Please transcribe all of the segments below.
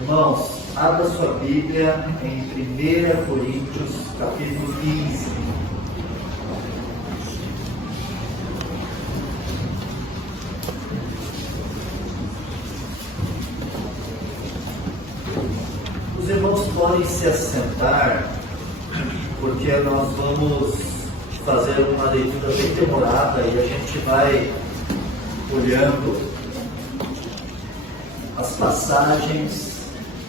Irmãos, abra sua Bíblia em 1 Coríntios, capítulo 15. Os irmãos podem se assentar, porque nós vamos fazer uma leitura bem demorada e a gente vai olhando as passagens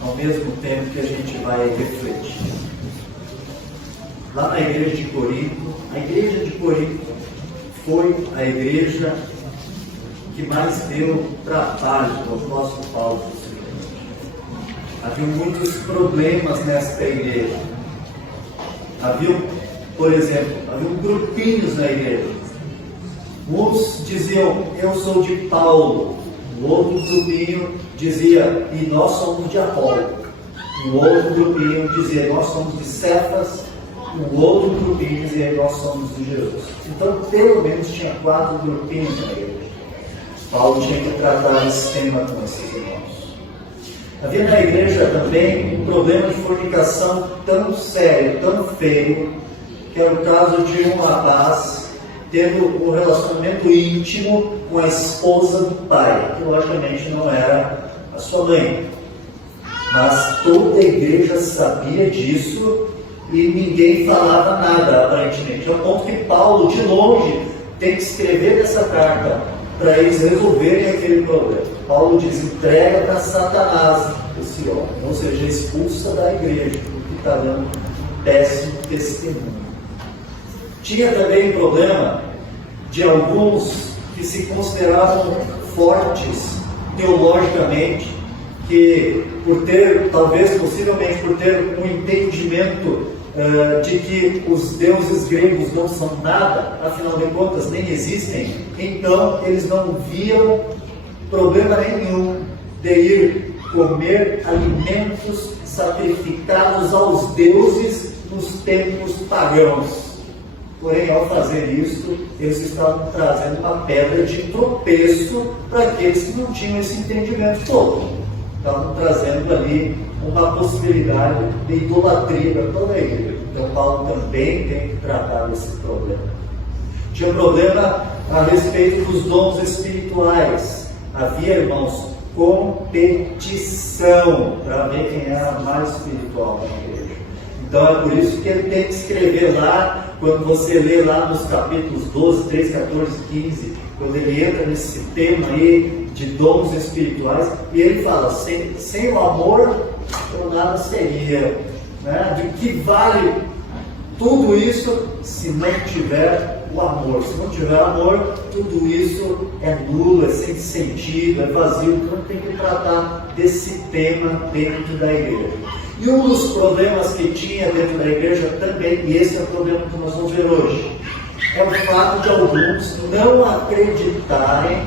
ao mesmo tempo que a gente vai refletir. Lá na igreja de Corinto, a igreja de Corinto foi a igreja que mais deu trabalho para o apóstolo Paulo. Havia muitos problemas nesta igreja. Por exemplo, havia grupinhos na igreja. Uns diziam, eu sou de Paulo. O outro grupinho dizia, e nós somos de Apolo. O outro grupinho dizia, nós somos de Cefas. O outro grupinho dizia, nós somos de Jesus. Então, pelo menos tinha 4 grupinhos na igreja. Paulo tinha que tratar esse tema com esses irmãos. Havia na igreja também um problema de fornicação tão sério, tão feio, que era o caso de um rapaz tendo um relacionamento íntimo com a esposa do pai, que logicamente não era a sua mãe. Mas toda a igreja sabia disso e ninguém falava nada, aparentemente. Ao ponto que Paulo, de longe, tem que escrever essa carta para eles resolverem aquele problema. Paulo diz, entrega para Satanás esse homem, ou seja, expulsa da igreja, porque está dando péssimo testemunho. Tinha também o problema de alguns que se consideravam fortes teologicamente, que por ter, talvez possivelmente por ter um entendimento de que os deuses gregos não são nada, afinal de contas nem existem, então eles não viam problema nenhum de ir comer alimentos sacrificados aos deuses nos tempos pagãos. Porém, ao fazer isso, eles estavam trazendo uma pedra de tropeço para aqueles que não tinham esse entendimento todo. Estavam trazendo ali uma possibilidade de idolatria para toda a igreja. Então, Paulo também tem que tratar desse problema. Tinha problema a respeito dos dons espirituais. Havia, irmãos, competição para ver quem era mais espiritual na igreja. Então é por isso que ele tem que escrever lá, quando você lê lá nos capítulos 12, 13, 14, 15, quando ele entra nesse tema aí de dons espirituais, e ele fala, sem o amor, eu nada seria. Né? De que vale tudo isso se não tiver o amor? Se não tiver amor, tudo isso é nulo, é sem sentido, é vazio. Então tem que tratar desse tema dentro da igreja. E um dos problemas que tinha dentro da igreja também, e esse é o problema que nós vamos ver hoje, é o fato de alguns não acreditarem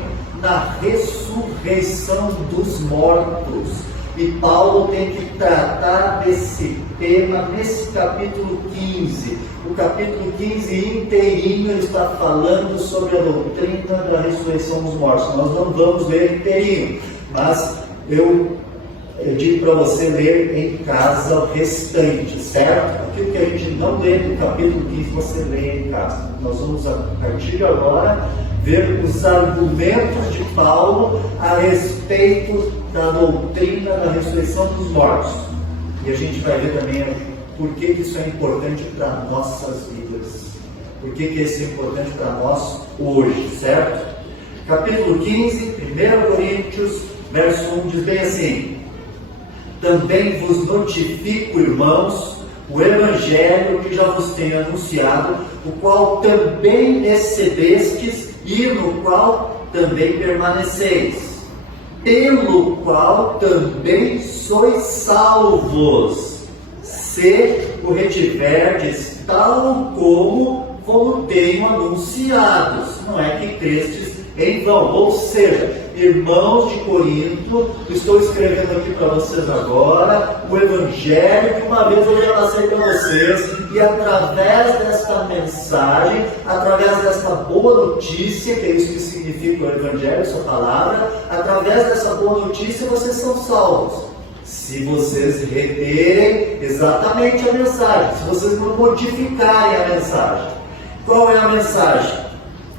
na ressurreição dos mortos. E Paulo tem que tratar desse tema nesse capítulo 15. O capítulo 15 inteirinho ele está falando sobre a doutrina da ressurreição dos mortos. Nós não vamos ler inteirinho, mas eu digo para você ler em casa o restante, certo? Aquilo que a gente não lê no capítulo 15, você lê em casa. Nós vamos, a partir de agora, ver os argumentos de Paulo a respeito da doutrina da ressurreição dos mortos. E a gente vai ver também por que isso é importante para nossas vidas. Por que isso é importante para nós hoje, certo? Capítulo 15, 1 Coríntios, verso 1, diz bem assim: também vos notifico, irmãos, o evangelho que já vos tenho anunciado, o qual também recebestes e no qual também permaneceis, pelo qual também sois salvos, se o retiverdes tal como vos tenho anunciado. Não é que crestes em vão. Ou seja, irmãos de Corinto, estou escrevendo aqui para vocês agora o evangelho que uma vez eu já passei para vocês, e através desta mensagem, através desta boa notícia, que é isso que significa o evangelho, essa palavra, através dessa boa notícia vocês são salvos. se vocês reterem exatamente a mensagem, se vocês não modificarem a mensagem. Qual é a mensagem?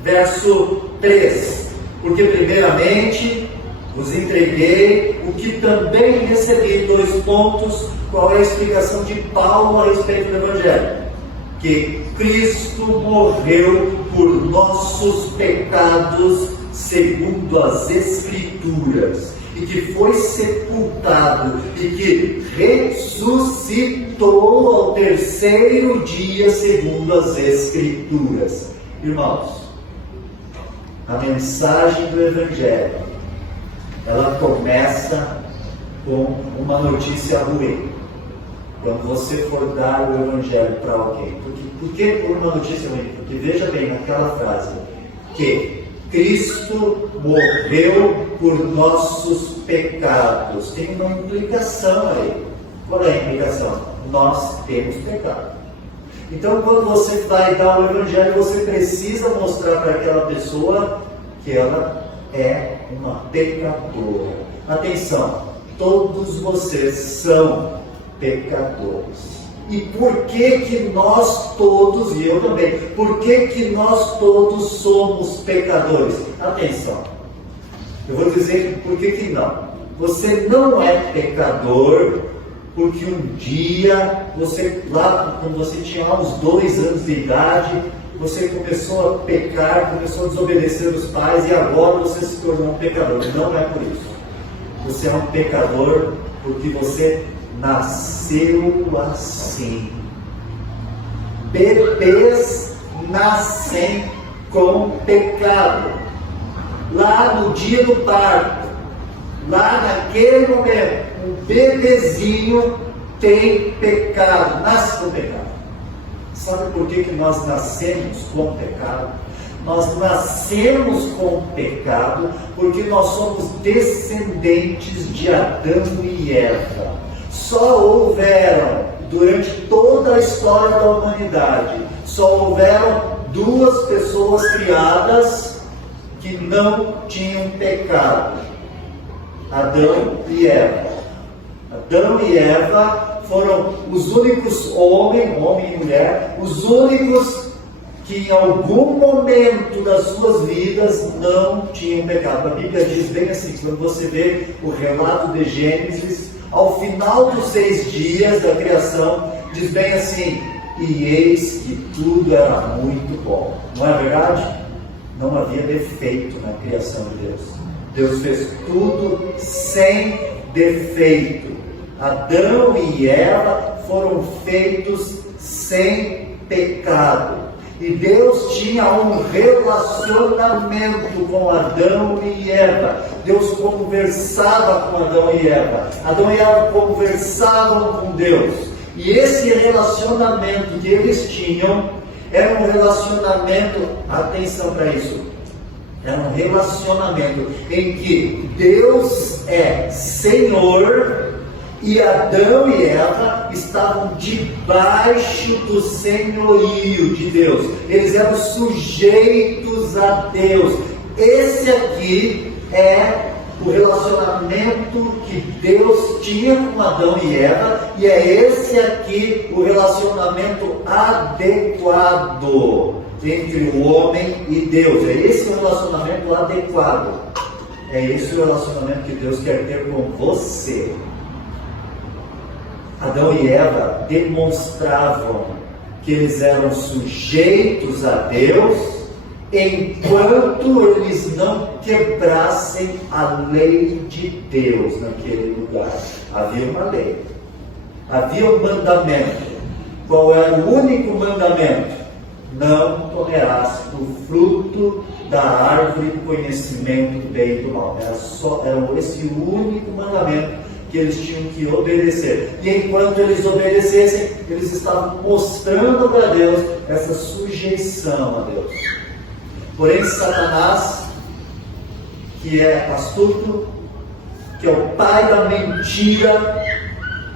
Verso 3. Porque primeiramente vos entreguei o que também recebi. 2 pontos. Qual é a explicação de Paulo a respeito do Evangelho? Que Cristo morreu por nossos pecados segundo as Escrituras, e que foi sepultado e que ressuscitou ao 3º dia segundo as Escrituras. Irmãos, a mensagem do Evangelho, ela começa com uma notícia ruim. Quando você for dar o Evangelho para alguém, por que por uma notícia ruim? Porque veja bem naquela frase, que Cristo morreu por nossos pecados. Tem uma implicação aí. Qual é a implicação? Nós temos pecado. Então, quando você vai dar o Evangelho, você precisa mostrar para aquela pessoa que ela é uma pecadora. Atenção, todos vocês são pecadores. E por que nós todos, e eu também, por que nós todos somos pecadores? Atenção, eu vou dizer por que não. Você não é pecador porque um dia, lá quando você tinha uns 2 anos de idade, você começou a pecar, começou a desobedecer os pais e agora você se tornou um pecador. Não é por isso. Você é um pecador porque você nasceu assim. Bebês nascem com pecado. Lá no dia do parto, lá naquele momento, um bebezinho tem pecado, nasce com pecado. Sabe por que nós nascemos com pecado? Nós nascemos com pecado porque nós somos descendentes de Adão e Eva. Só houveram, durante toda a história da humanidade, só houveram 2 pessoas criadas que não tinham pecado: Adão e Eva. Adão e Eva foram os únicos homem e mulher, os únicos que em algum momento das suas vidas não tinham pecado. A Bíblia diz bem assim, quando você vê o relato de Gênesis, ao final dos 6 dias da criação, diz bem assim: e eis que tudo era muito bom. Não é verdade? Não havia defeito na criação de Deus. Deus fez tudo sem defeito. Adão e Eva foram feitos sem pecado. E Deus tinha um relacionamento com Adão e Eva. Deus conversava com Adão e Eva. Adão e Eva conversavam com Deus. E esse relacionamento que eles tinham era um relacionamento, atenção para isso, era um relacionamento em que Deus é Senhor e Adão e Eva estavam debaixo do senhorio de Deus. Eles eram sujeitos a Deus. Esse aqui é o relacionamento que Deus tinha com Adão e Eva, e é esse aqui o relacionamento adequado entre o homem e Deus. É esse o relacionamento adequado. É esse o relacionamento que Deus quer ter com você. Adão e Eva demonstravam que eles eram sujeitos a Deus, enquanto eles não quebrassem a lei de Deus naquele lugar. Havia uma lei, havia um mandamento. Qual era o único mandamento? Não comerás o fruto da árvore do conhecimento do bem e do mal. Era esse o único mandamento que eles tinham que obedecer. E enquanto eles obedecessem, eles estavam mostrando para Deus essa sujeição a Deus. Porém, Satanás, que é astuto, que é o pai da mentira,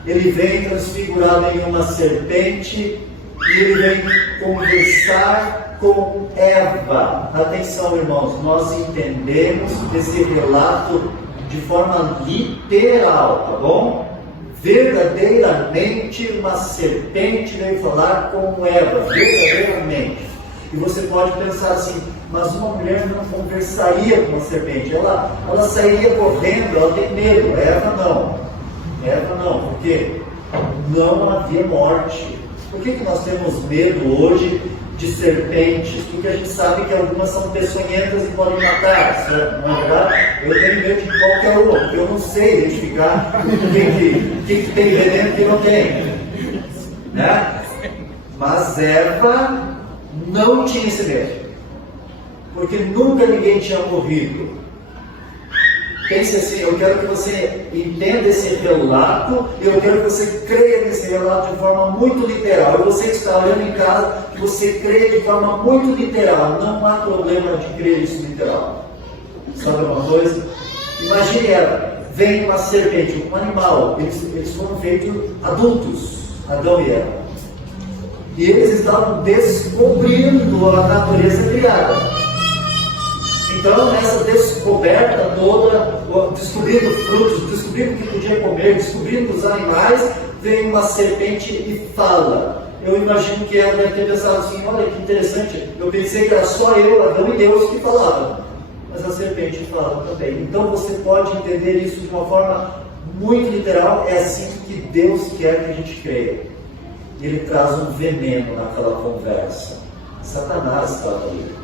ele vem transfigurado em uma serpente e ele vem conversar com Eva. Atenção, irmãos, nós entendemos esse relato de forma literal, tá bom? Verdadeiramente uma serpente veio falar com Eva, verdadeiramente. E você pode pensar assim, mas uma mulher não conversaria com uma serpente, ela sairia correndo, ela tem medo. Eva não, porque não havia morte. Por que nós temos medo hoje de serpentes? Porque a gente sabe que algumas são peçonhentas e podem matar, certo? Não é verdade? Eu tenho medo de qualquer uma, porque eu não sei identificar o que tem veneno e o que não tem, né? Mas Eva não tinha esse medo, porque nunca ninguém tinha morrido. Pense assim, eu quero que você entenda esse relato, e eu quero que você creia nesse relato de forma muito literal. E você que está olhando em casa, que você creia de forma muito literal. Não há problema de crer isso literal. Sabe uma coisa? Imagine ela, vem uma serpente, um animal, eles foram feitos adultos, Adão e Eva. E eles estavam descobrindo a natureza criada. Então, nessa descoberta toda, descobrindo frutos, descobrindo o que podia comer, descobrindo os animais, vem uma serpente e fala. Eu imagino que ela deve ter pensado assim, olha que interessante, eu pensei que era só eu, Adão e Deus que falavam. Mas a serpente fala também. Então você pode entender isso de uma forma muito literal, é assim que Deus quer que a gente creia. Ele traz um veneno naquela conversa. Satanás estava ali.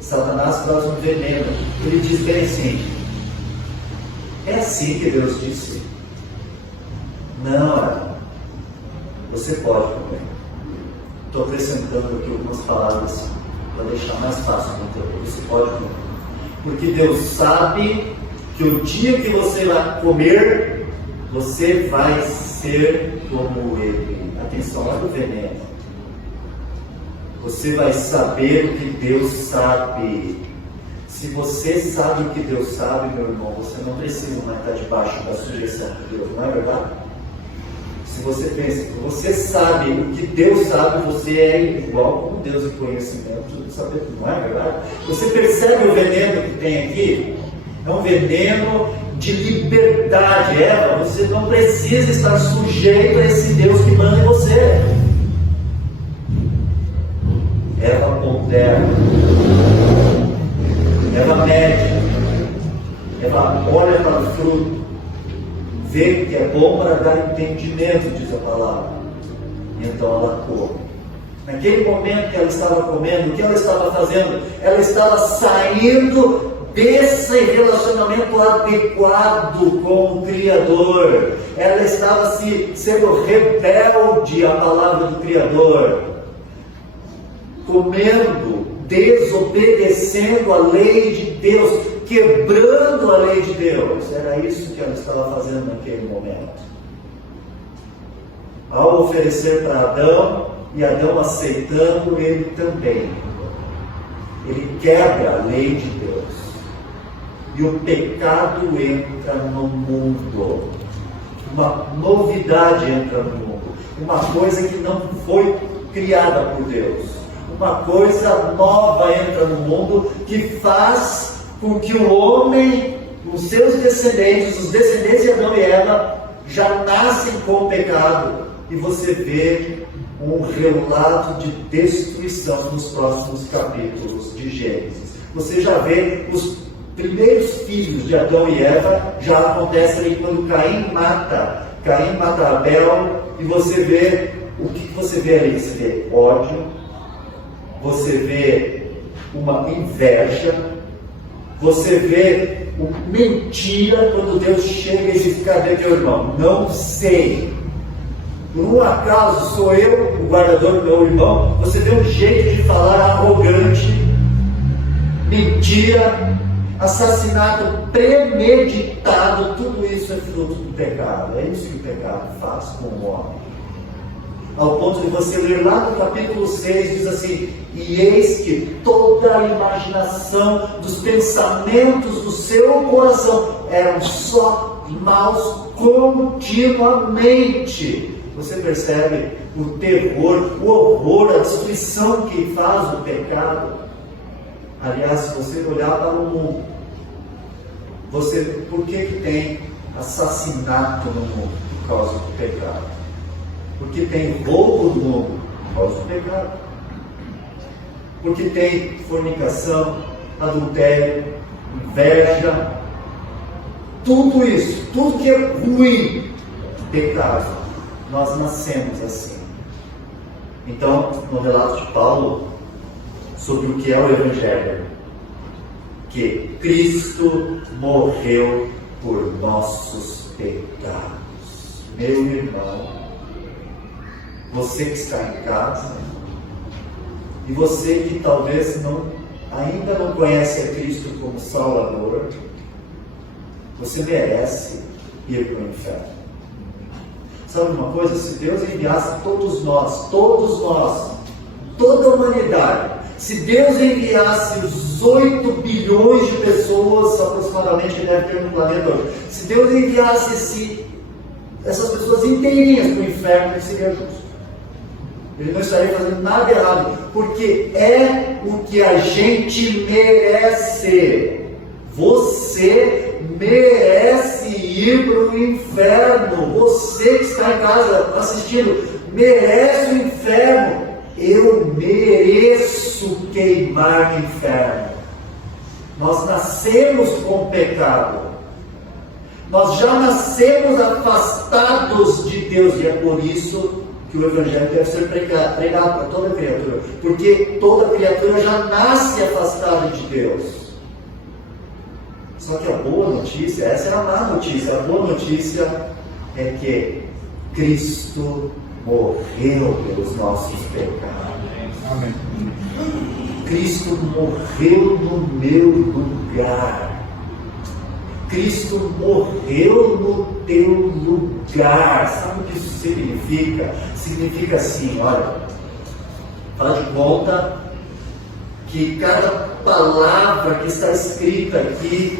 Satanás traz um veneno. Ele diz bem assim, é assim que Deus disse. Não, você pode comer. Estou acrescentando aqui algumas palavras para deixar mais fácil o entender. Você pode comer. Porque Deus sabe que o dia que você vai comer, você vai ser como Ele. Atenção, olha o veneno. Você vai saber o que Deus sabe. Se você sabe o que Deus sabe, meu irmão, você não precisa mais estar debaixo da sujeição de Deus, não é verdade? Se você pensa que você sabe o que Deus sabe, você é igual como Deus em conhecimento de saber, não é verdade? Você percebe o veneno que tem aqui? É um veneno de liberdade. Eva, você não precisa estar sujeito a esse Deus que manda em você. Eva pondera, Eva mede, Eva olha para o fruto, vê que é bom para dar entendimento, diz a palavra. E então ela come. Naquele momento que ela estava comendo, o que ela estava fazendo? Ela estava saindo desse relacionamento adequado com o Criador. Ela estava sendo rebelde à palavra do Criador. Comendo, desobedecendo a lei de Deus, quebrando a lei de Deus. Era isso que ela estava fazendo naquele momento. Ao oferecer para Adão, e Adão aceitando, ele também. Ele quebra a lei de Deus. E o pecado entra no mundo. Uma novidade entra no mundo. Uma coisa que não foi criada por Deus. Uma coisa nova entra no mundo que faz com que o homem, os seus descendentes, os descendentes de Adão e Eva, já nascem com o pecado. E você vê um relato de destruição nos próximos capítulos de Gênesis. Você já vê os primeiros filhos de Adão e Eva, já acontece ali quando Caim mata Abel, e você vê, o que você vê ali? Você vê ódio, você vê uma inveja, você vê mentira, quando Deus chega e diz, cadê teu irmão? Não sei. Por um acaso sou eu o guardador do meu irmão? Você vê um jeito de falar arrogante, mentira, assassinato premeditado, tudo isso é fruto do pecado. É isso que o pecado faz com o homem. Ao ponto de você ler lá no capítulo 6, diz assim, e eis que toda a imaginação dos pensamentos do seu coração eram só maus continuamente. Você percebe o terror, o horror, a destruição que faz o pecado? Aliás, se você olhar para o mundo, por que tem assassinato no mundo por causa do pecado. Porque tem roubo no mundo por causa do pecado. Porque tem fornicação, adultério, inveja, tudo isso, tudo que é ruim, pecado. Nós nascemos assim. Então, no relato de Paulo, sobre o que é o Evangelho, que Cristo morreu por nossos pecados. Meu irmão, você que está em casa, e você que talvez ainda não conhece a Cristo como Salvador, você merece ir para o inferno. Sabe uma coisa? Se Deus enviasse todos nós, toda a humanidade, se Deus enviasse os 8 bilhões de pessoas aproximadamente que deve ter no planeta hoje, se Deus enviasse essas pessoas inteirinhas para o inferno, ele seria justo. Ele não estaria fazendo nada errado, porque é o que a gente merece. Você merece ir para o inferno. Você que está em casa assistindo, merece o inferno. Eu mereço queimar no inferno. Nós nascemos com pecado. Nós já nascemos afastados de Deus, e é por isso que o Evangelho deve ser pregado para toda criatura, porque toda criatura já nasce afastada de Deus. Só que a boa notícia, essa é a má notícia, a boa notícia é que Cristo morreu pelos nossos pecados. Amém. Cristo morreu no meu lugar. Cristo morreu no teu lugar. Sabe o que isso significa? Significa assim, olha, faz de conta que cada palavra que está escrita aqui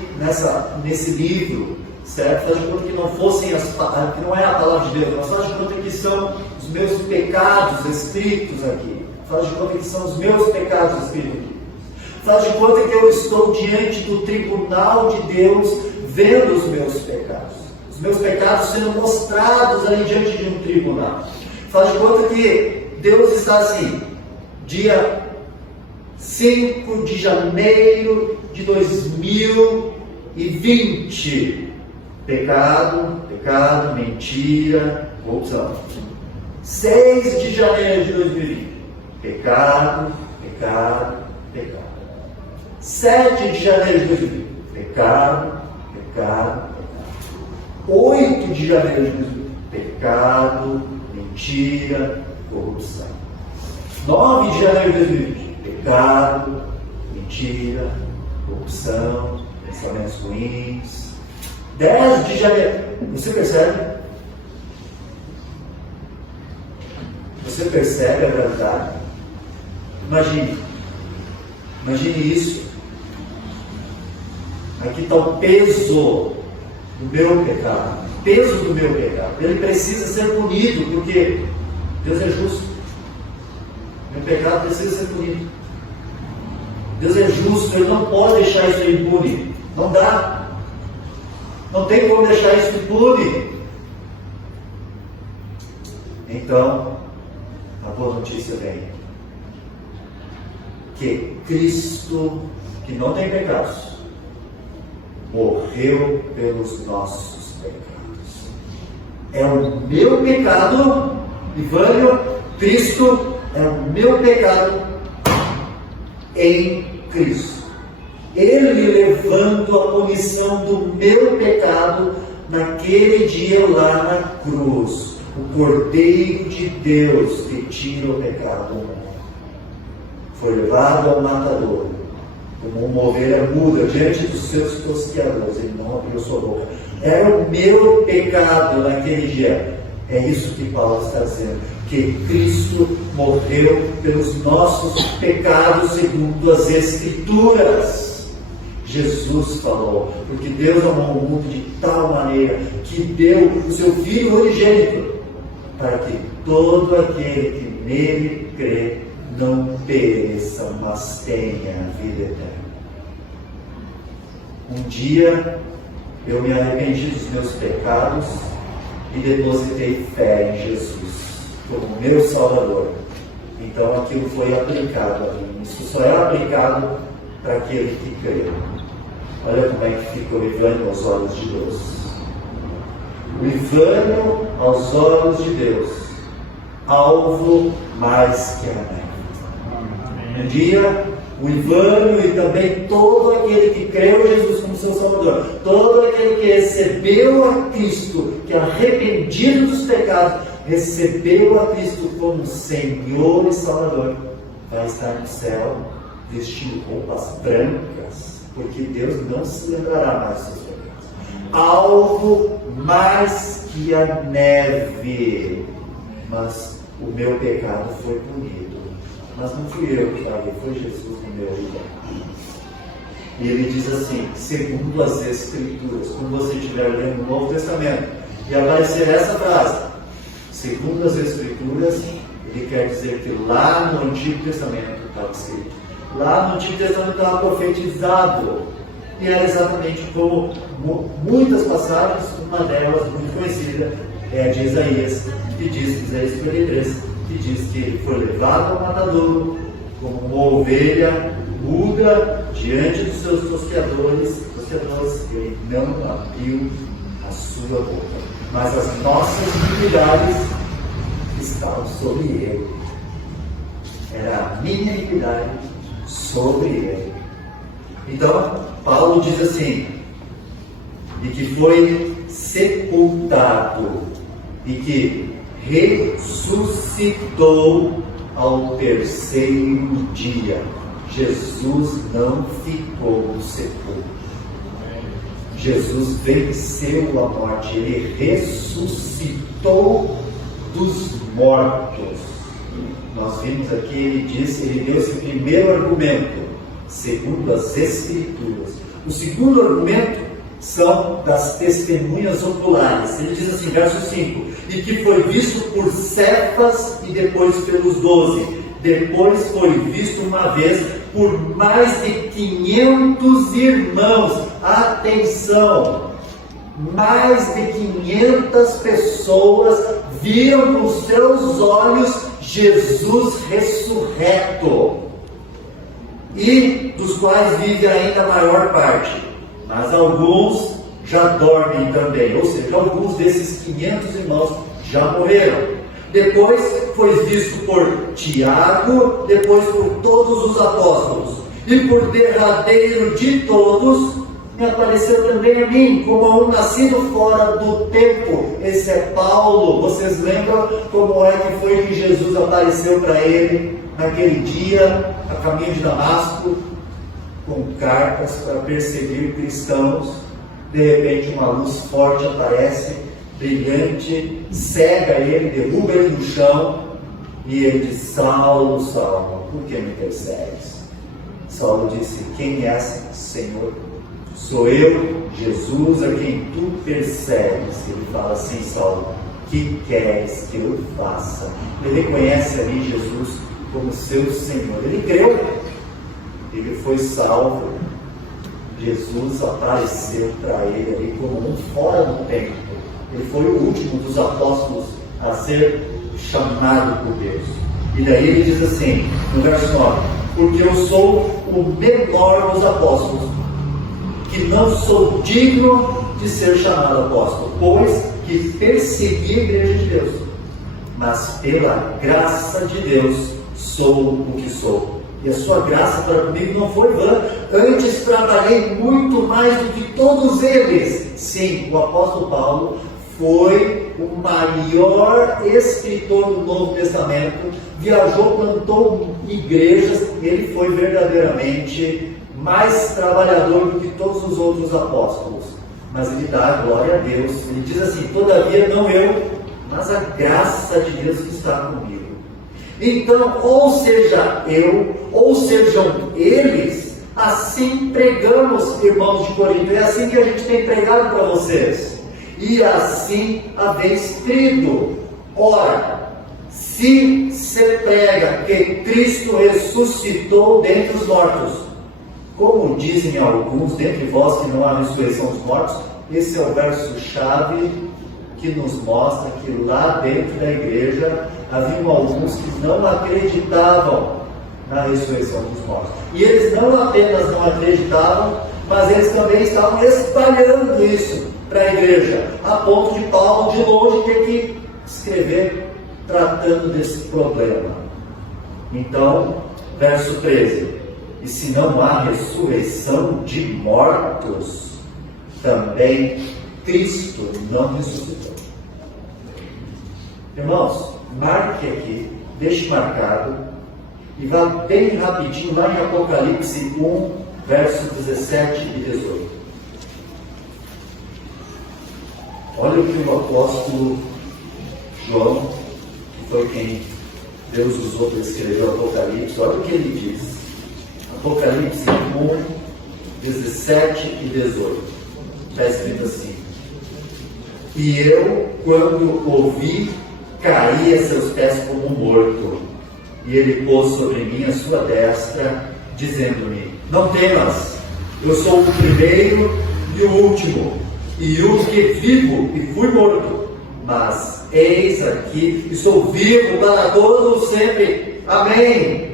nesse livro, certo? Faz de conta que não fossem que não é a palavra de Deus, mas faz de conta que são os meus pecados escritos aqui. Faz de conta que são os meus pecados escritos aqui. Faz de conta que eu estou diante do tribunal de Deus, vendo os meus pecados. Os meus pecados sendo mostrados ali diante de um tribunal. Faz de conta que Deus está assim, dia 5 de janeiro de 2020. Pecado, mentira, corrupção. 6 de janeiro de 2020. Pecado. 7 de janeiro de 2020. Pecado. 8 de janeiro de 2020. Pecado, mentira, corrupção. 9 de janeiro de 2020. Pecado, mentira, corrupção, pensamentos ruins. 10 de janeiro. Você percebe? Você percebe a gravidade? Imagine isso. Aqui está o peso do meu pecado. Peso do meu pecado. Ele precisa ser punido, porque Deus é justo. Meu pecado precisa ser punido. Deus é justo, Ele não pode deixar isso impune. Não dá. Não tem como deixar isso impune. Então, a boa notícia vem. Que Cristo, que não tem pecados, morreu pelos nossos pecados. É o meu pecado, Ivânio, Cristo é o meu pecado em Cristo. Ele levando a punição do meu pecado naquele dia lá na cruz. O Cordeiro de Deus que tira o pecado do mundo. Foi levado ao matador, como uma ovelha muda diante dos seus tosqueadores. Ele não abriu sua boca. Era o meu pecado naquele dia. É isso que Paulo está dizendo. Que Cristo morreu pelos nossos pecados segundo as Escrituras. Jesus falou, porque Deus amou o mundo de tal maneira que deu o seu Filho unigênito, para que todo aquele que nele crê não pereça, mas tenha a vida eterna. Um dia eu me arrependi dos meus pecados e depositei fé em Jesus como meu Salvador. Então aquilo foi aplicado a mim. Isso só é aplicado para aquele que crê. Olha como é que fica o Ivânio aos olhos de Deus. O Ivânio aos olhos de Deus, alvo mais que a neve. Um dia, o Ivânio e também todo aquele que creu em Jesus como seu Salvador, todo aquele que recebeu a Cristo, que é arrependido dos pecados, recebeu a Cristo como Senhor e Salvador, vai estar no céu vestindo roupas brancas, porque Deus não se lembrará mais dos seus pecados. Algo mais que a neve, mas o meu pecado foi punido. Mas não fui eu que paguei, foi Jesus no meu lugar. E ele diz assim, segundo as Escrituras, quando você estiver lendo o Novo Testamento, e aparecer essa frase, segundo as Escrituras, ele quer dizer que lá no Antigo Testamento estava escrito. Lá no Antigo Testamento estava profetizado. E era exatamente como muitas passagens, uma delas muito conhecida, é a de Isaías, que diz, Isaías 53, que diz que ele foi levado ao matadouro como uma ovelha muda diante dos seus tosqueadores, ele não abriu a sua boca. Mas as nossas iniquidades estavam sobre ele. Era a minha iniquidade sobre ele. Então, Paulo diz assim, e que foi sepultado, e que ressuscitou ao terceiro dia. Jesus não ficou no sepulcro. Jesus venceu a morte, ele ressuscitou dos mortos. Nós vimos aqui, ele deu esse primeiro argumento, segundo as Escrituras. O segundo argumento são das testemunhas oculares. Ele diz assim, verso 5, e que foi visto por Cefas e depois pelos 12. Depois foi visto uma vez por mais de 500 irmãos. Atenção! Mais de 500 pessoas viram com seus olhos Jesus ressurreto, e dos quais vive ainda a maior parte, mas alguns já dormem também, ou seja, alguns desses 500 irmãos já morreram. Depois foi visto por Tiago, depois por todos os apóstolos, e por derradeiro de todos, me apareceu também a mim, como a um nascido fora do tempo. Esse é Paulo. Vocês lembram como é que foi que Jesus apareceu para ele naquele dia, a caminho de Damasco, com cartas para perseguir cristãos? De repente uma luz forte aparece, brilhante, cega ele, derruba ele no chão, e ele diz, Saulo, Saulo, por que me persegues? Saulo disse, quem és, Senhor? Sou eu, Jesus, a quem tu persegues. Ele fala assim, Saulo, que queres que eu faça? Ele reconhece ali Jesus como seu Senhor. Ele creu, ele foi salvo. Jesus apareceu para ele ali como um fora do tempo. Ele foi o último dos apóstolos a ser chamado por Deus. E daí ele diz assim, no verso 9, porque eu sou o menor dos apóstolos, que não sou digno de ser chamado apóstolo, pois que persegui a igreja de Deus, mas pela graça de Deus sou o que sou. E a sua graça para comigo não foi vã, antes trabalhei muito mais do que todos eles. Sim, o apóstolo Paulo foi o maior escritor do Novo Testamento, viajou, plantou igrejas, ele foi verdadeiramente mais trabalhador do que todos os outros apóstolos. Mas ele dá a glória a Deus. Ele diz assim, todavia não eu, mas a graça de Deus que está comigo. Então, ou seja eu, ou sejam eles, assim pregamos, irmãos de Corinto. É assim que a gente tem pregado para vocês. E assim haveis crido. Ora, se prega que Cristo ressuscitou dentre os mortos, como dizem alguns dentre vós que não há ressurreição dos mortos, esse é o verso-chave que nos mostra que lá dentro da igreja haviam alguns que não acreditavam na ressurreição dos mortos. E eles não apenas não acreditavam, mas eles também estavam espalhando isso para a igreja, a ponto de Paulo, de longe, ter que escrever tratando desse problema. Então, verso 13: e se não há ressurreição de mortos, também Cristo não ressuscitou. Irmãos, marque aqui, deixe marcado, e vá bem rapidinho lá em Apocalipse 1, versos 17 e 18. Olha o que o apóstolo João, que foi quem Deus usou para escrever o Apocalipse, olha o que ele diz. Apocalipse 1, 17 e 18. Está escrito assim: e eu, quando ouvi, caí a seus pés como morto. E ele pôs sobre mim a sua destra, dizendo-me: não temas, eu sou o primeiro e o último, e o que vivo e fui morto. Mas eis aqui, e sou vivo para todos sempre. Amém.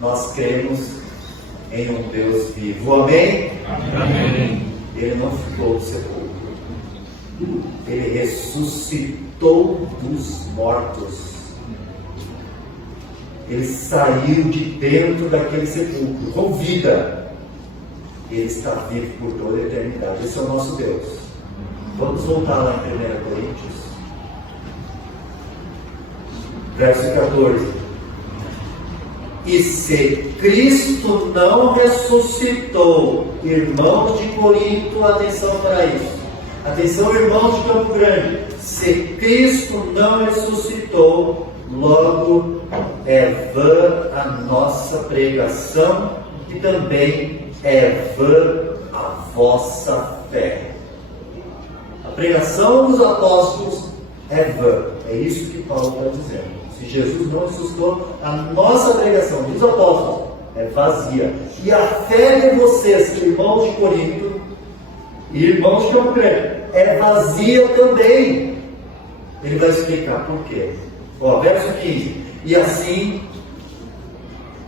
Nós cremos em um Deus vivo. Amém? Amém. Ele não ficou no sepulcro. Ele ressuscitou dos mortos. Ele saiu de dentro daquele sepulcro com vida. Ele está vivo por toda a eternidade. Esse é o nosso Deus. Vamos voltar lá em 1 Coríntios, verso 14. E se Cristo não ressuscitou, irmãos de Corinto, atenção para isso. Atenção, irmãos de Campo Grande. Se Cristo não ressuscitou, logo é vã a nossa pregação e também é vã a vossa fé. A pregação dos apóstolos é vã. É isso que Paulo está dizendo. Se Jesus não ressuscitou, a nossa pregação dos apóstolos é vazia. E a fé de vocês, irmãos de Corinto e irmãos de Campo Grande, é vazia também. Ele vai explicar por quê. Verso 15. E assim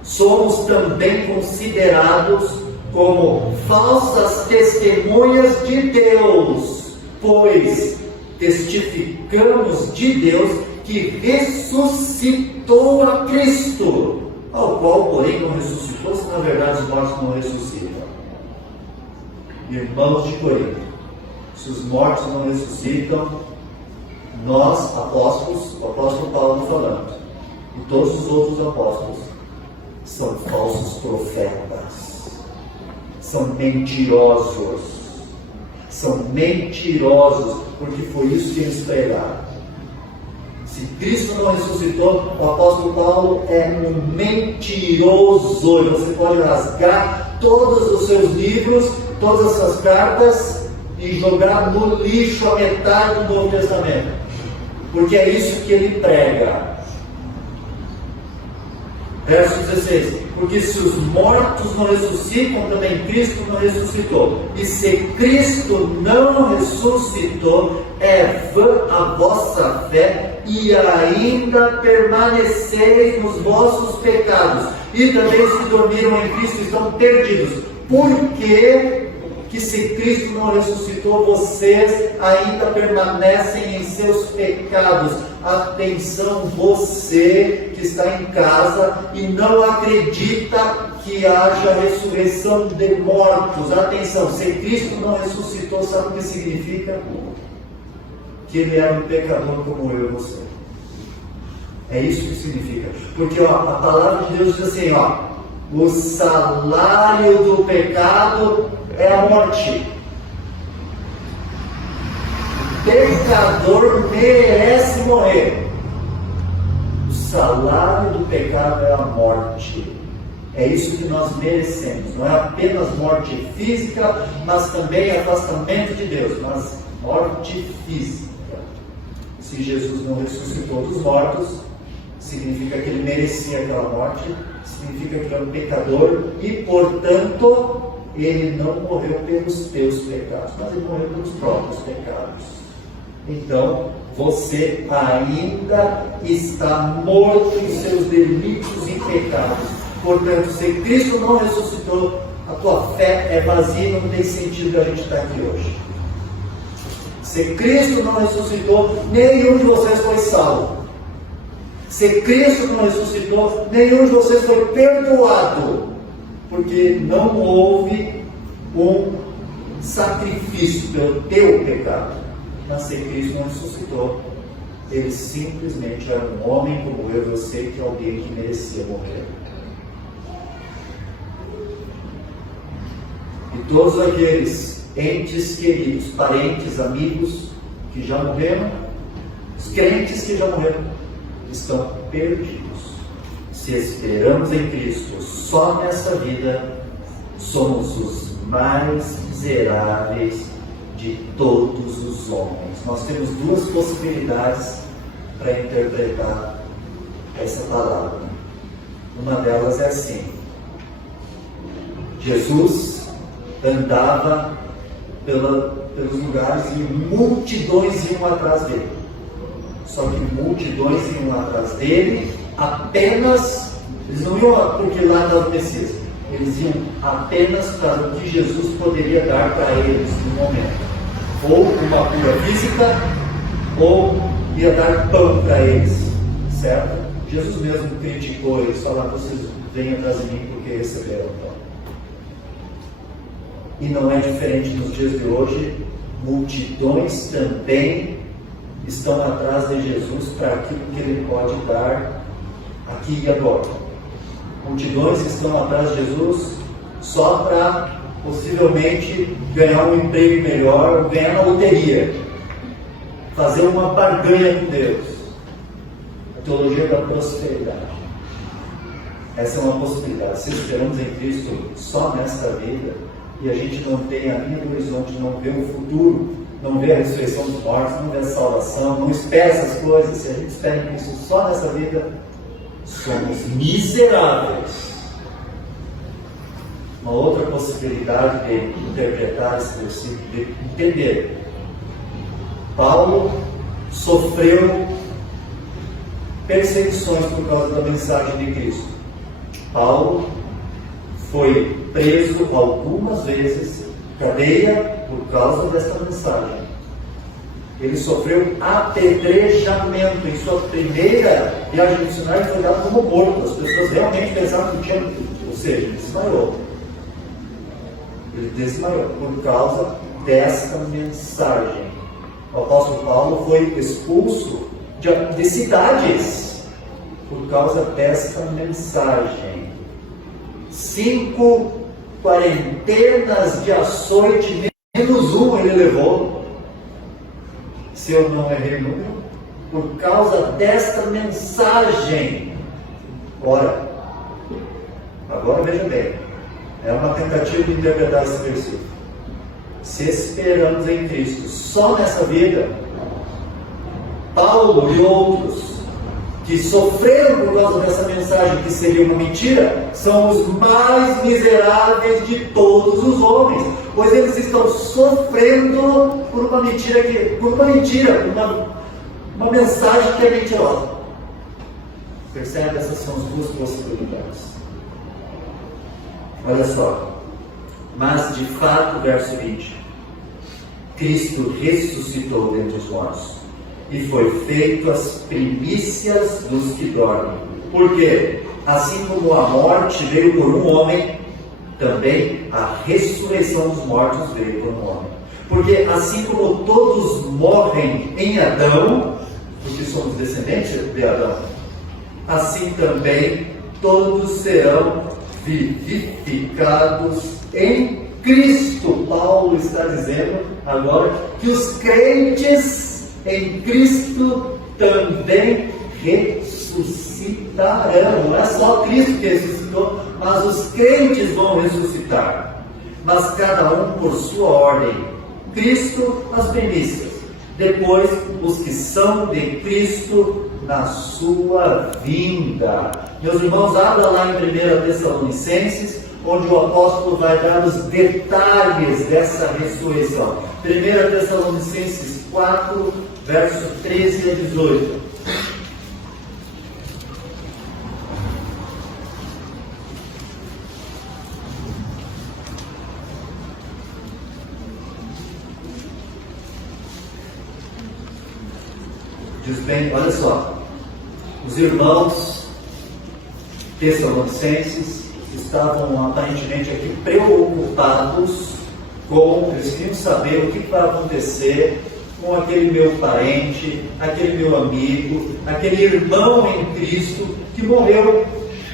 somos também considerados como falsas testemunhas de Deus, pois testificamos de Deus que ressuscitou a Cristo, ao qual, porém, não ressuscitou, se na verdade os mortos não ressuscitam. Irmãos de Corinto, se os mortos não ressuscitam, nós, apóstolos, o apóstolo Paulo está falando, e todos os outros apóstolos, são falsos profetas, são mentirosos, porque foi isso que eles pregaram. Se Cristo não ressuscitou, o apóstolo Paulo é um mentiroso, e você pode rasgar todos os seus livros, todas as suas cartas, e jogar no lixo a metade do Novo Testamento, porque é isso que ele prega. Verso 16: porque se os mortos não ressuscitam, também Cristo não ressuscitou. E se Cristo não ressuscitou, é vã a vossa fé, e ainda permaneceis nos vossos pecados. E também os que dormiram em Cristo estão perdidos. Por que se Cristo não ressuscitou, vocês ainda permanecem em seus pecados? Atenção, você que está em casa e não acredita que haja ressurreição de mortos. Atenção, se Cristo não ressuscitou, sabe o que significa? Que ele era um pecador como eu e você. É isso que significa. Porque a palavra de Deus diz assim, o salário do pecado é a morte. O pecador merece morrer. O salário do pecado é a morte. É isso que nós merecemos. Não é apenas morte física, mas também afastamento de Deus, mas morte física. Se Jesus não ressuscitou dos mortos, significa que ele merecia aquela morte, significa que ele é um pecador e, portanto, Ele não morreu pelos teus pecados, mas ele morreu pelos próprios pecados. Então, você ainda está morto em seus delitos e pecados. Portanto, se Cristo não ressuscitou, a tua fé é vazia e não tem sentido a gente estar aqui hoje. Se Cristo não ressuscitou, nenhum de vocês foi salvo. Se Cristo não ressuscitou, nenhum de vocês foi perdoado. Porque não houve um sacrifício pelo teu pecado. Mas se Cristo não ressuscitou, ele simplesmente era um homem como eu e você, que é alguém que merecia morrer. E todos aqueles entes queridos, parentes, amigos que já morreram, os crentes que já morreram, estão perdidos. Se esperamos em Cristo só nessa vida, somos os mais miseráveis de todos os homens. Nós temos duas possibilidades para interpretar essa palavra. Uma delas é assim: Jesus andava pelos lugares e multidões iam atrás dele. Só que multidões iam atrás dele apenas, eles não iam porque lá estava o Messias, eles iam apenas para o que Jesus poderia dar para eles no momento. Ou uma cura física, ou ia dar pão para eles, certo? Jesus mesmo criticou eles, falava: vocês venham atrás de mim porque receberam pão. E não é diferente nos dias de hoje. Multidões também estão atrás de Jesus para aquilo que ele pode dar aqui e agora. Multidões estão atrás de Jesus só para possivelmente ganhar um emprego melhor, ganhar na loteria, fazer uma barganha com Deus. A teologia da prosperidade. Essa é uma possibilidade. Se esperamos em Cristo só nesta vida, e a gente não tem a linha do horizonte, não vê o futuro, não vê a ressurreição dos mortos, não vê a salvação, não espera essas coisas, se a gente espera em Cristo só nessa vida, somos miseráveis. Uma outra possibilidade de interpretar esse versículo, de entender: Paulo sofreu perseguições por causa da mensagem de Cristo. Paulo foi preso algumas vezes, cadeia, por causa dessa mensagem. Ele sofreu apedrejamento. Em sua primeira viagem missionária, foi dado como morto. As pessoas realmente pensavam que tinha, ou seja, ele desmaiou. Ele desmaiou por causa desta mensagem. O apóstolo Paulo foi expulso de cidades por causa desta mensagem. 5 quarentenas de açoite, menos um ele levou, se eu não errei o número, por causa desta mensagem. Ora, agora veja bem, é uma tentativa de interpretar esse versículo. Se esperamos em Cristo só nessa vida, Paulo e outros que sofreram por causa dessa mensagem, que seria uma mentira, são os mais miseráveis de todos os homens, pois eles estão sofrendo por uma mentira, uma mensagem que é mentirosa. Percebe? Essas são as duas possibilidades. Olha só. Mas de fato, verso 20, Cristo ressuscitou dentre os mortos e foi feito as primícias dos que dormem. Porque, assim como a morte veio por um homem, também a ressurreição dos mortos veio por um homem. Porque assim como todos morrem em Adão, porque somos descendentes de Adão, assim também todos serão vivificados em Cristo. Paulo está dizendo agora que os crentes em Cristo também ressuscitarão. Não é só Cristo que ressuscitou, mas os crentes vão ressuscitar. Mas cada um por sua ordem. Cristo as primícias, depois os que são de Cristo na sua vinda. Meus irmãos, abra lá em 1 Tessalonicenses, onde o apóstolo vai dar os detalhes dessa ressurreição. 1 Tessalonicenses 4, verso 13 a 18. Diz bem, olha só, os irmãos tessalonicenses estavam aparentemente aqui preocupados eles queriam saber o que vai acontecer com aquele meu parente, aquele meu amigo, aquele irmão em Cristo que morreu,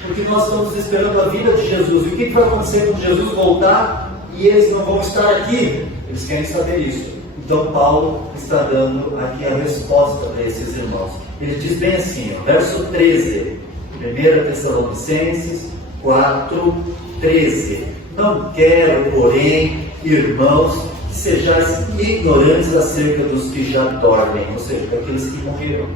porque nós estamos esperando a vida de Jesus. E o que vai acontecer quando Jesus voltar e eles não vão estar aqui? Eles querem saber isso. Então Paulo está dando aqui a resposta para esses irmãos. Ele diz bem assim, verso 13, 1 Tessalonicenses 4, 13. Não quero, porém, irmãos, que sejais ignorantes acerca dos que já dormem, ou seja, daqueles que morreram.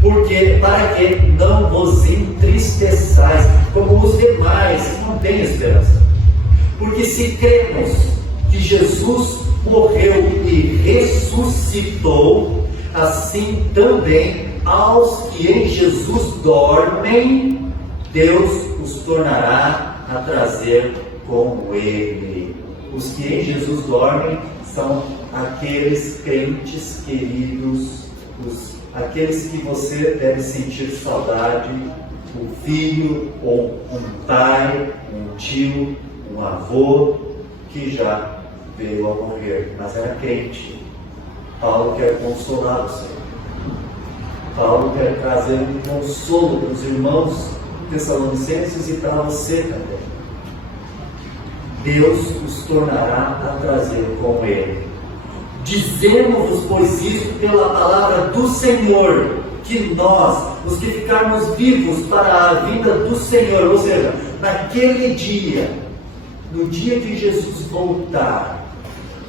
Porque, para que não vos entristeçais, como os demais, que não têm esperança. Porque se cremos que Jesus morreu e ressuscitou, assim também aos que em Jesus dormem, Deus os tornará a trazer com Ele. Os que em Jesus dormem são aqueles crentes queridos, aqueles que você deve sentir saudade, um filho, ou um pai, um tio, um avô, que já veio a morrer, mas era crente. Paulo quer consolar você. Paulo quer trazer um consolo para os irmãos tessalonicenses e para você também. Deus os tornará a trazer com Ele. Dizemos-vos, pois, isso pela palavra do Senhor, que nós, os que ficarmos vivos para a vinda do Senhor, ou seja, naquele dia, no dia que Jesus voltar,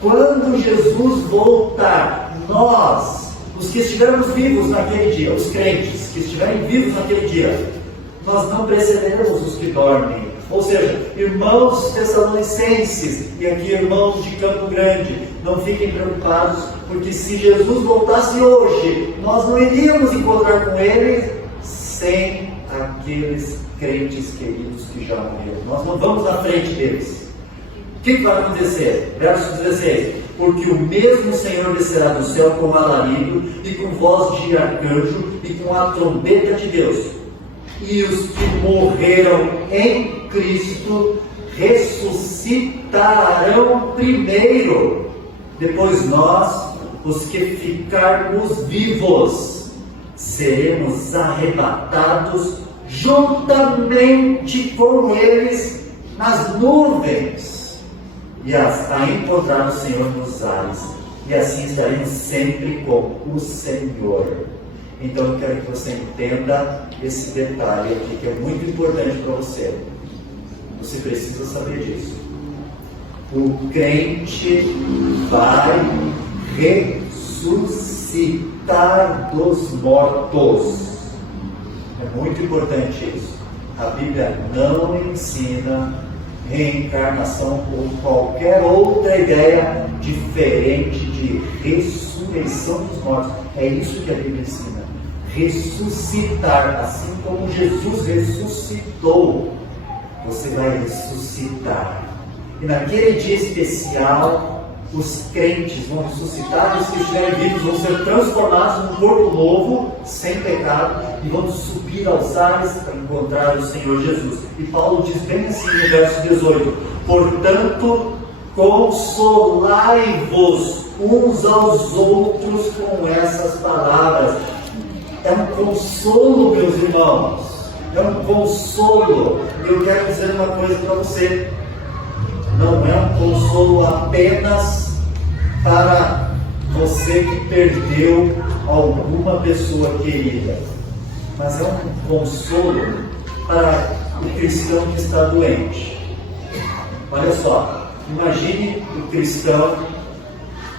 quando Jesus voltar, nós, os que estivermos vivos naquele dia, os crentes que estiverem vivos naquele dia, nós não precederemos os que dormem. Ou seja, irmãos tessalonicenses e aqui irmãos de Campo Grande, não fiquem preocupados, porque se Jesus voltasse hoje, nós não iríamos encontrar com Ele sem aqueles crentes queridos que já morreram. Nós não vamos na frente deles. O que vai acontecer? Verso 16. Porque o mesmo Senhor descerá do céu com alarido e com voz de arcanjo e com a trombeta de Deus. E os que morreram em Cristo ressuscitarão primeiro. Depois nós, os que ficarmos vivos, seremos arrebatados juntamente com eles nas nuvens, e a encontrar o Senhor nos ares, e assim estaremos sempre com o Senhor. Então eu quero que você entenda esse detalhe aqui, que é muito importante para você. Você precisa saber disso. O crente vai ressuscitar dos mortos. É muito importante isso. A Bíblia não ensina reencarnação ou qualquer outra ideia diferente de ressurreição dos mortos. É isso que a Bíblia ensina. Ressuscitar, assim como Jesus ressuscitou, você vai ressuscitar. E naquele dia especial, os crentes vão ressuscitar, e os que estiverem vivos vão ser transformados num corpo novo, sem pecado, e vão subir aos ares para encontrar o Senhor Jesus. E Paulo diz bem assim no verso 18: portanto, consolai-vos uns aos outros com essas palavras. É um consolo, meus irmãos. É um consolo. Eu quero dizer uma coisa para você. Não é um consolo apenas para você que perdeu alguma pessoa querida, mas é um consolo para o cristão que está doente. Olha só, imagine o cristão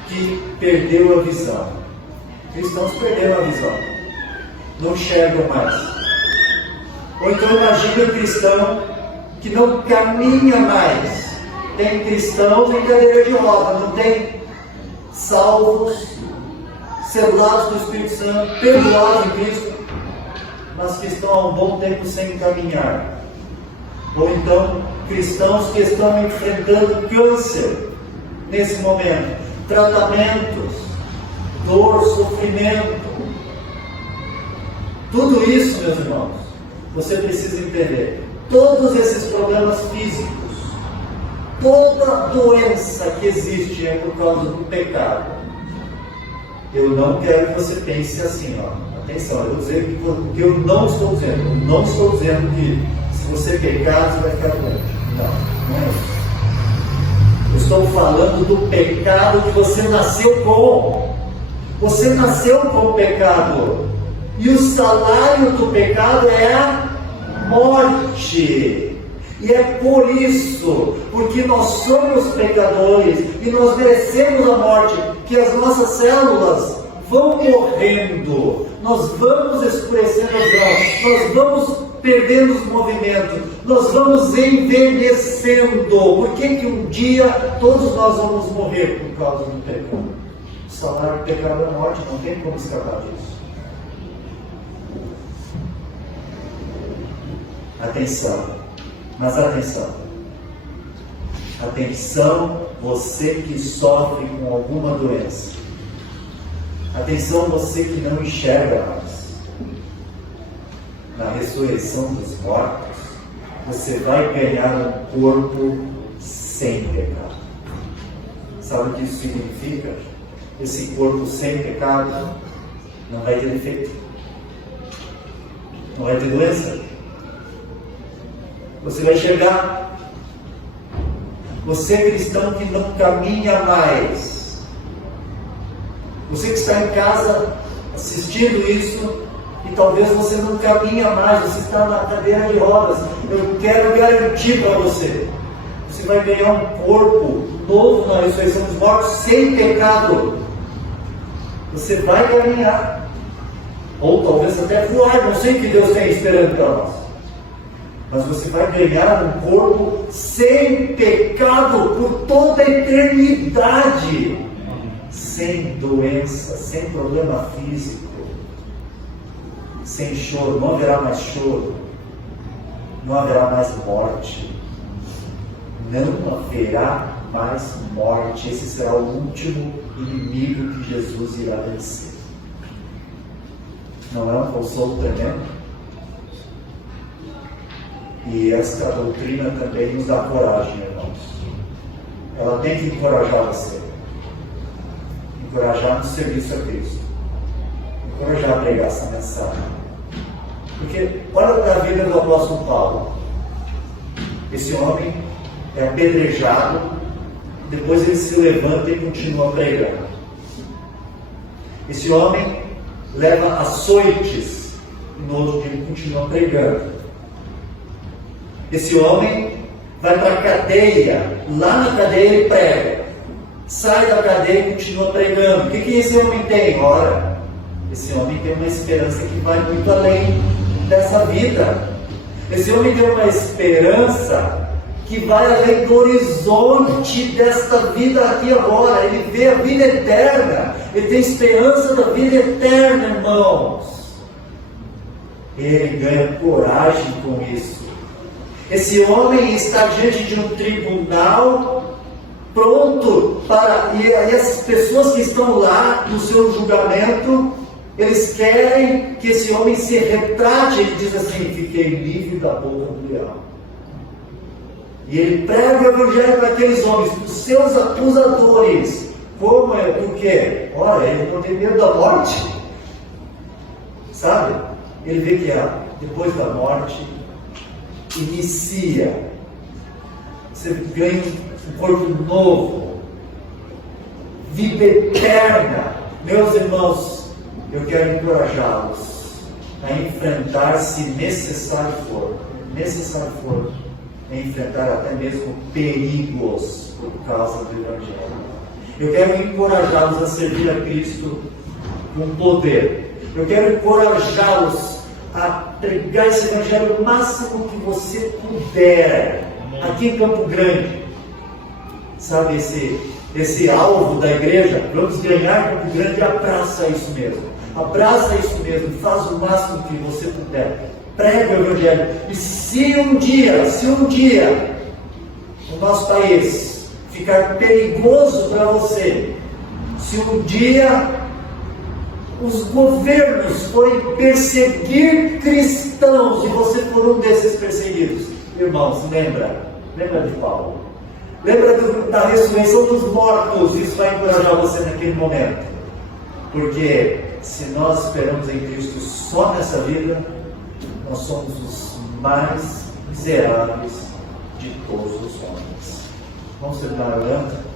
que perdeu a visão. Cristãos perderam a visão, não enxergam mais. Ou então imagine o cristão que não caminha mais. Tem cristãos em cadeira de roda, não tem salvos, selados do Espírito Santo, perdoados em Cristo, mas que estão há um bom tempo sem caminhar. Ou então, cristãos que estão enfrentando câncer nesse momento, tratamentos, dor, sofrimento. Tudo isso, meus irmãos, você precisa entender. Todos esses problemas físicos, toda doença que existe é por causa do pecado. Eu não quero que você pense assim, ó. Atenção, eu vou dizer o que eu não estou dizendo. Eu não estou dizendo que se você pecar, você vai ficar doente. Não é isso. Eu estou falando do pecado que você nasceu com. Você nasceu com o pecado. E o salário do pecado é a morte. E é por isso, porque nós somos pecadores e nós merecemos a morte, que as nossas células vão morrendo, nós vamos escurecendo as mãos, nós vamos perdendo os movimentos, nós vamos envelhecendo. Por que um dia todos nós vamos morrer por causa do pecado? O salário do pecado é a morte, não tem como escapar disso. Atenção. Mas atenção, você que sofre com alguma doença. Atenção, você que não enxerga mais. Na ressurreição dos mortos, você vai ganhar um corpo sem pecado. Sabe o que isso significa? Esse corpo sem pecado não vai ter defeito, não vai ter doença. Você vai chegar, você cristão que não caminha mais, você que está em casa assistindo isso, e talvez você não caminha mais, você está na cadeira de rodas. Eu quero garantir para você, você vai ganhar um corpo novo na ressurreição dos mortos, sem pecado. Você vai caminhar, ou talvez até voar, não sei o que Deus tem esperando para nós. Mas você vai ganhar um corpo sem pecado por toda a eternidade. Sem doença, sem problema físico, sem choro. Não haverá mais choro, não haverá mais morte, não haverá mais morte. Esse será o último inimigo que Jesus irá vencer. Não é um consolo tremendo? E esta doutrina também nos dá coragem, irmãos. Ela tem que encorajar você. Encorajar no serviço a Cristo. Encorajar a pregar essa mensagem. Porque olha para a vida do apóstolo Paulo. Esse homem é apedrejado, depois ele se levanta e continua pregando. Esse homem leva açoites e no outro dia ele continua pregando. Esse homem vai para a cadeia, lá na cadeia ele prega, sai da cadeia e continua pregando. O que esse homem tem? Ora, esse homem tem uma esperança que vai muito além dessa vida. Esse homem tem uma esperança que vai além do horizonte desta vida aqui agora. Ele vê a vida eterna, ele tem esperança da vida eterna, irmãos. Ele ganha coragem com isso. Esse homem está diante de um tribunal, pronto para... E essas pessoas que estão lá no seu julgamento, eles querem que esse homem se retrate. Ele diz assim: fiquei livre da boca do leão. E ele prega o evangelho para aqueles homens, para os seus acusadores. Como é? Por quê? Ora, ele não tem medo da morte. Sabe? Ele vê que depois da morte inicia, você ganha um corpo novo, vida eterna. Meus irmãos, eu quero encorajá-los a enfrentar, se necessário for, a enfrentar até mesmo perigos por causa do Evangelho. Eu quero encorajá-los a servir a Cristo com poder. Eu quero encorajá-los a pregar esse evangelho o máximo que você puder, aqui em Campo Grande. Sabe, esse alvo da igreja, vamos ganhar Campo Grande, abraça isso mesmo. Abraça isso mesmo, faz o máximo que você puder. Prega o evangelho. E se um dia o nosso país ficar perigoso para você, se um dia os governos forem perseguir cristãos e você for um desses perseguidos, irmãos, lembra de Paulo, lembra da ressurreição dos mortos. Isso vai encorajar você naquele momento, porque se nós esperamos em Cristo só nessa vida, nós somos os mais miseráveis de todos os homens. Vamos terminar orando?